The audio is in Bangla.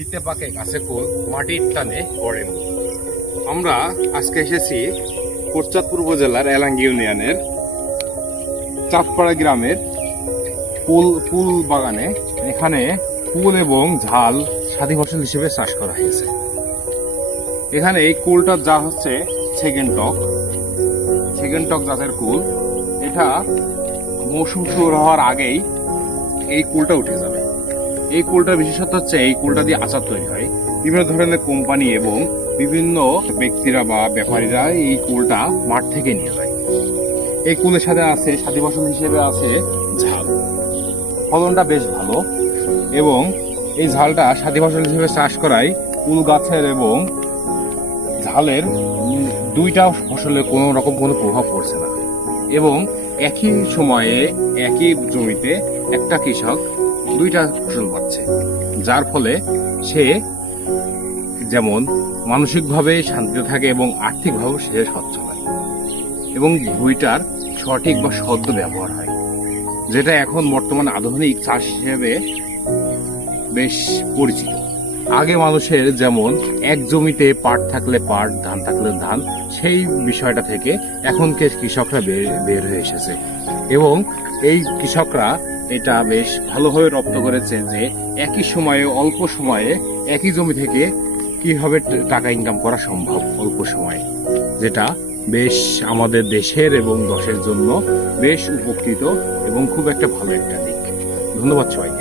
শীতে পাকে গাছে কুল মাটির টানে গড়ে। আমরা আজকে এসেছি কোটচাঁদপুর উপজেলার এলাঙ্গি ইউনিয়নের চাঁদপাড়া গ্রামের কুল বাগানে। এখানে কুল এবং ঝাল সাথী ফসল হিসেবে চাষ করা হয়েছে। এখানে এই কুলটার যা হচ্ছে সেকেন্ড টক জাতের কুল। এটা মৌসুম শুরু হওয়ার আগেই এই কুলটা উঠে যাবে। এই কুলটার বিশেষত্ব হচ্ছে এই কুলটা দিয়ে আচার তৈরি হয়। বিভিন্ন ধরনের কোম্পানি এবং বিভিন্ন ব্যক্তিরা বা ব্যাপারীরা এই কুলটা মাঠ থেকে নিয়ে যায়। এই কুলের সাথে আছে সাথী ফসল হিসেবে আছে ঝাল। ফলনটা বেশ ভালো এবং এই ঝালটা সাথী ফসল হিসেবে চাষ করায় কুল গাছের এবং ঝালের দুইটা ফসলের কোনো রকম কোনো প্রভাব পড়ছে না এবং একই সময়ে একই জমিতে একটা কৃষক দুইটা ফসল পাচ্ছে, যার ফলে সে যেমন মানসিকভাবে শান্তিতে থাকে এবং আর্থিকভাবে সে সচ্ছল হয় এবং ভূমিটার সঠিক বা সদ্য ব্যবহার হয়, যেটা এখন বর্তমানে আধুনিক চাষ হিসেবে বেশ পরিচিত। আগে মানুষের যেমন এক জমিতে পাট থাকলে পাট, ধান থাকলে ধান, সেই বিষয়টা থেকে এখনকার কৃষকরা বের হয়ে এসেছে এবং এই কৃষকরা এটা বেশ ভালোভাবে রপ্ত করেছে যে একই সময়ে অল্প সময়ে একই জমি থেকে কিভাবে টাকা ইনকাম করা সম্ভব অল্প সময়ে, যেটা বেশ আমাদের দেশের এবং দশের জন্য বেশ উপকৃত এবং খুব একটা ভালো একটা দিক। ধন্যবাদ সবাইকে।